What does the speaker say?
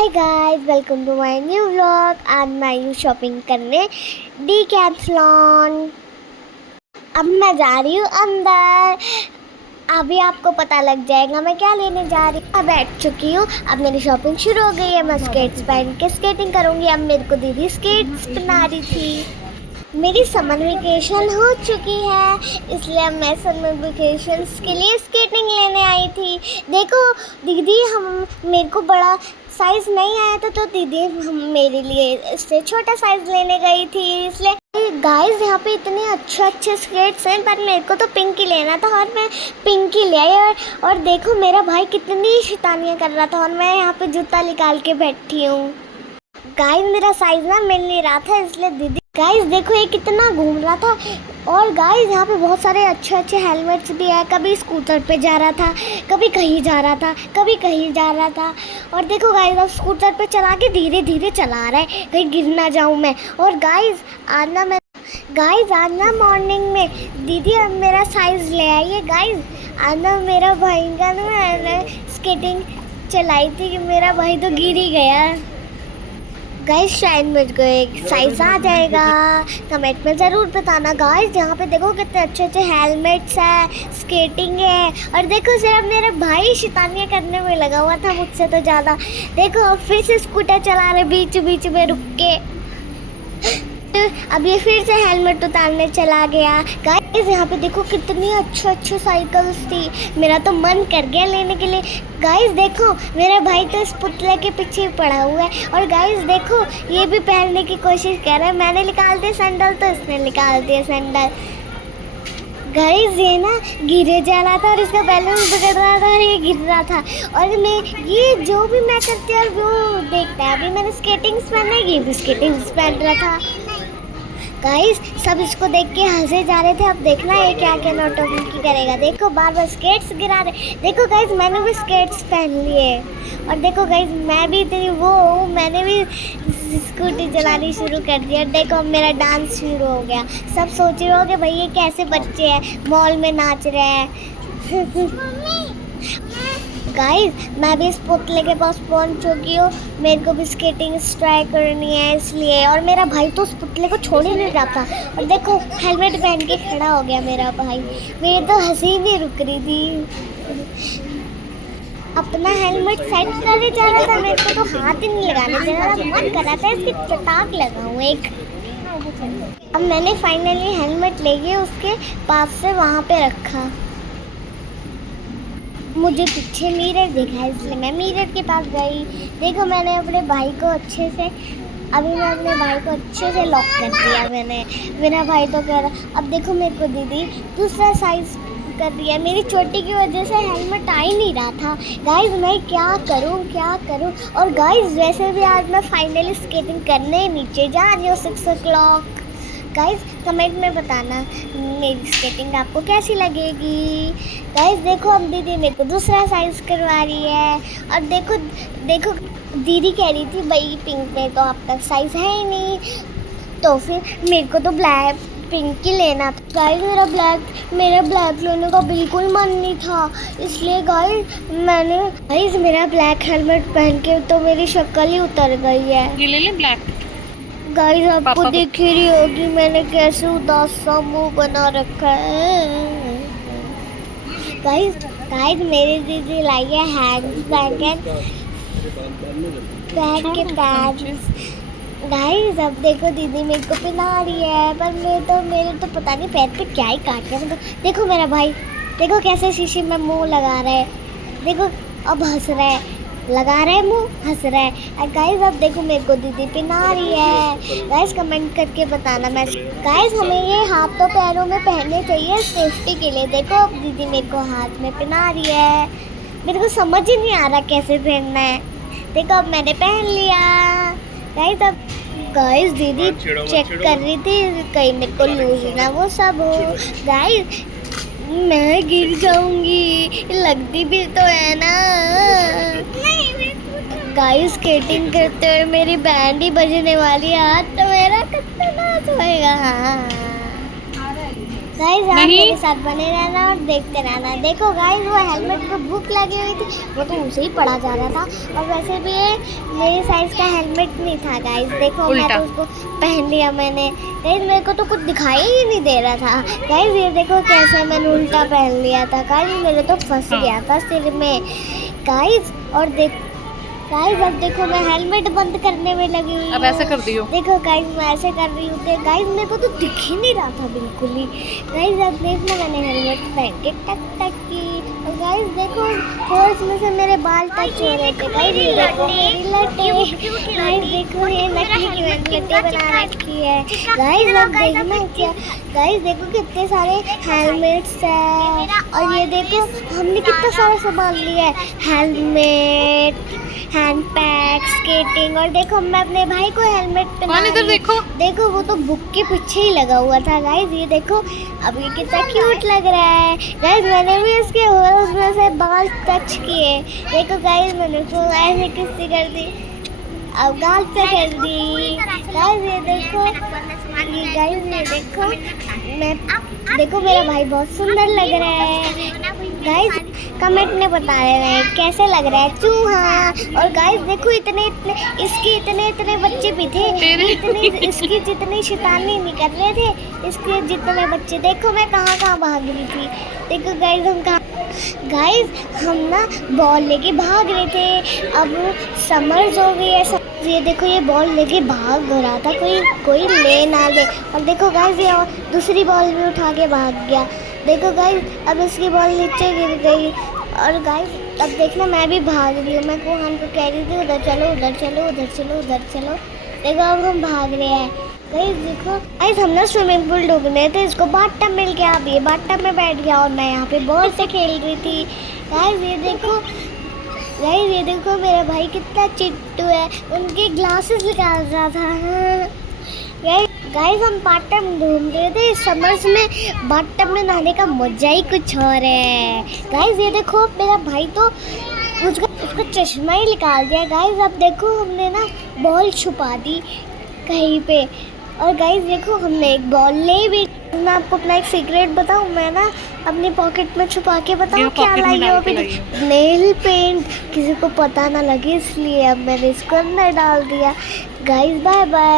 Hi guys, welcome to my new vlog. आज मैं यूँ शॉपिंग करने डीकैथलॉन। अब मैं जा रही हूँ अंदर। अभी आपको पता लग जाएगा मैं क्या लेने जा रही हूँ। मैं बैठ चुकी हूँ, अब मेरी शॉपिंग शुरू हो गई है। मैं स्केट्स पहन के स्केटिंग करूँगी। अब मेरे को दीदी स्केट्स पहना रही थी। मेरी समर वेकेशन हो चुकी है, इसलिए मैं समर वेकेशंस के लिए स्केटिंग लेने आई थी। देखो दीदी, हम मेरे को बड़ा साइज़ नहीं आया था तो दीदी हम मेरे लिए इससे छोटा साइज़ लेने गई थी। इसलिए गाइस यहाँ पे इतने अच्छे अच्छे स्केट्स हैं, पर मेरे को तो पिंक ही लेना था और मैं पिंक ही ले आई। और देखो मेरा भाई कितनी शैतानियाँ कर रहा था और मैं यहाँ पे जूता निकाल के बैठी हूँ। गाइस मेरा साइज ना मिल नहीं रहा था, इसलिए दीदी गाइस देखो ये कितना घूम रहा था। और गाइस यहाँ पे बहुत सारे अच्छे अच्छे हेलमेट्स भी है। कभी स्कूटर पे जा रहा था, कभी कहीं जा रहा था, कभी कहीं जा रहा था। और देखो गाइस अब स्कूटर पे चला के धीरे धीरे चला रहा है, कहीं गिर ना जाऊँ मैं। और गाइस आज ना मॉर्निंग में दीदी अब मेरा साइज ले आइए। गाइस आज ना मेरा भाई का ना मैंने स्केटिंग चलाई थी कि मेरा भाई तो गिर ही गया। गाइस शायद मुझको एक साइज आ जाएगा, कमेंट में ज़रूर बताना। गाइस यहाँ पे देखो कितने अच्छे अच्छे हेलमेट्स है, स्केटिंग है। और देखो सिर्फ मेरा भाई शैतानियाँ करने में लगा हुआ था मुझसे तो ज़्यादा। देखो अब फिर से स्कूटर चला रहे बीच बीच में रुक के। अब ये फिर से हेलमेट उतारने चला गया। गाइस यहाँ पे देखो कितनी अच्छी साइकिल्स थी, मेरा तो मन कर गया लेने के लिए। गाइस देखो मेरा भाई तो इस पुतले के पीछे पड़ा हुआ है। और गाइस देखो ये भी पहनने की कोशिश कर रहा है। मैंने निकाल दिया सैंडल तो इसने निकाल दिया सैंडल। गाइस ये ना गिरे जा रहा था और इसका बैलेंस बिगड़ रहा था और ये गिर रहा था। और मैं ये जो भी मैं करती हूँ वो देखता है। अभी मैंने स्केटिंग्स पहना, ये भी स्केटिंग्स पहन रहा था। गाइस सब इसको देख के हंसे जा रहे थे। अब देखना ये क्या क्या नौटंकी करेगा। देखो बार बार स्केट्स गिरा रहे। देखो गाइस मैंने भी स्केट्स पहन लिए। और देखो गाइस मैं भी इतनी वो मैंने भी स्कूटी चलानी शुरू कर दिया। देखो अब मेरा डांस शुरू हो गया। सब सोच रहे होंगे भाई ये कैसे बच्चे हैं मॉल में नाच रहे हैं। गाइस मैं भी इस पुतले के पास पहुंच चुकी हूँ। मेरे को भी स्केटिंग ट्राई करनी है इसलिए। और मेरा भाई तो उस पुतले को छोड़ ही नहीं रहा था। और देखो हेलमेट पहन के खड़ा हो गया मेरा भाई। मेरी तो हंसी नहीं रुक रही थी। अपना हेलमेट सेट करने जा रहा था, मेरे को तो हाथ ही नहीं लगाने दे रहा था। मन कर रहा था इसकी चटाक लगाऊं एक। अब मैंने फाइनली हेलमेट लेके उसके पास से वहाँ पे रखा। मुझे पीछे मिरर दिखा इसलिए मैं मिरर के पास गई। देखो मैंने अपने भाई को अच्छे से लॉक कर दिया मैंने। मेरा भाई तो कह रहा। अब देखो मेरे को दीदी दूसरा साइज कर दिया। मेरी चोटी की वजह से हेलमेट आ ही नहीं रहा था। गाइस मैं क्या करूं। और गाइस वैसे भी आज मैं फाइनली स्केटिंग करने नीचे जा रही हूँ 6 o'clock। गाइस कमेंट में बताना मेरी स्केटिंग आपको कैसी लगेगी। गाइस देखो अब दीदी मेरे को दूसरा साइज करवा रही है। और देखो दीदी कह रही थी भाई पिंक में तो आपका साइज है ही नहीं, तो फिर मेरे को तो ब्लैक पिंक ही लेना था। गाइस मेरा ब्लैक लेने का बिल्कुल मन नहीं था, इसलिए गाइस मेरा ब्लैक हेलमेट पहन के तो मेरी शक्ल ही उतर गई है। ये ले ले ब्लैक। गाइस आपको दिख ही रही होगी मैंने कैसे उदास सा मुंह बना रखा है। गाइस मेरी दीदी लाई है हैंड बैग के पैड्स। गाइस अब देखो दीदी मेरे को पहना रही है, पर मेरे तो पता नहीं पैर पे क्या ही काट रहा है। देखो मेरा भाई देखो कैसे शीशे में मुंह लगा रहा है। देखो अब हंस रहा है, लगा रहे मुंह हंस रहा है। गाइस अब देखो मेरे को दीदी पहना रही है। गाइस कमेंट करके बताना। मैं गाइस हमें ये हाथों पैरों में पहनने चाहिए सेफ्टी के लिए। देखो अब दीदी मेरे को हाथ में पहना रही है। मेरे को समझ ही नहीं आ रहा कैसे पहनना है। देखो अब मैंने पहन लिया। गाइस दीदी चेक कर रही थी कहीं मेरे को लूज ना वो सब हो। गाइस मैं गिर जाऊंगी, लगती भी तो है ना। गाइस स्केटिंग करते हुए मेरी बैंड ही बजने वाली है, हाथ तो मेरा कितना नाच होएगा। गाइस आप मेरे साथ बने रहना और देखते रहना। देखो गाइस वो हेलमेट पे भूख लगी हुई थी, वो तो उसे ही पड़ा जा रहा था। और वैसे भी ये मेरे साइज का हेलमेट नहीं था गाइस। देखो मैं तो उसको पहन लिया मैंने। गाइस मेरे को तो कुछ दिखाई ही नहीं दे रहा था। गाइस ये देखो कैसे मैंने उल्टा पहन लिया था। गाइस मेरे तो फंस गया था सिर में गाइस। और गाइस अब देखो मैं हेलमेट बंद करने में लगी हुई हूँ। अब ऐसे कर दियो। देखो गाइस मैं ऐसे कर रही हूँ। गाइस मेरे को तो दिख ही नहीं रहा था बिल्कुल ही। गाइस अब देखना मैंने हेलमेट पहन के टक टक की। और गाइस देखो थोड़ा इसमें से मेरे बाल टच हो रहे थे। गाइस ये देखो मेरी लटे। गाइस देखो ये नकली की मैंने लटे बना रखी है। गाइस अब देखना क्या। गाइस देखो कितने सारे हेलमेट्स है। और ये देखो हमने कितना सारा सामान लिया है। Helmet, hand pack, skating. और देखो मैं अपने भाई को हेलमेट पहना इधर देखो। देखो वो तो बुक के पीछे ही लगा हुआ था। गाइस ये देखो अब ये कितना क्यूट लग रहा है। गाइस मैंने भी इसके उसमें से बाल टच किए। देखो गाइस मैंने उसको ऐसे किस्सी कर दी, अब गाल पे कर दी। गाइस ये देखो गाइस ये देखो मैं देखो मेरा भाई बहुत सुंदर लग रहा है। गाइस कमेंट में बता रहे हैं कैसे लग रहा है चूहा। और गाइस देखो इतने इतने बच्चे भी थे। इतने इसकी जितनी शैतानी नहीं कर रहे थे इसके जितने बच्चे। देखो मैं कहाँ भाग रही थी। देखो गाइस गाइस हम ना बॉल लेके भाग रहे थे। अब समर्स हो गई है। ये देखो ये बॉल लेके भाग रहा था, कोई ले ना ले। और देखो गाइस ये दूसरी बॉल भी उठा के भाग गया। देखो गाइस अब इसकी बॉल नीचे गिर गई। और गाइस अब देखना मैं भी भाग रही हूँ। मैं कोहान को कह रही थी उधर चलो उधर चलो उधर चलो उधर चलो। देखो अब हम भाग रहे हैं। गाइस देखो गाइस हम ना स्विमिंग पूल ढूंढने थे, इसको बाथटब मिल गया। अब ये बाथटब में बैठ गया और मैं यहाँ पे बॉल से खेल रही थी। गाइस ये देखो मेरा भाई कितना चिट्टू है, उनके ग्लासेस निकाल रहा था। गाइस हम बाथटब ढूंढ रहे थे। समर्स में बाथटब में नहाने का मजा ही कुछ और है। गाइस ये देखो मेरा भाई तो उसका चश्मा ही निकाल दिया। गाइस अब देखो हमने ना बॉल छुपा दी कहीं पे। और गाइस देखो हमने एक बॉल ले भी। मैं आपको अपना एक सीक्रेट बताऊं, मैं ना अपनी पॉकेट में छुपा के बताऊं क्या लाई हूँ अभी। नेल पेंट किसी को पता ना लगे इसलिए अब मैंने इसको अंदर डाल दिया। Guys bye bye.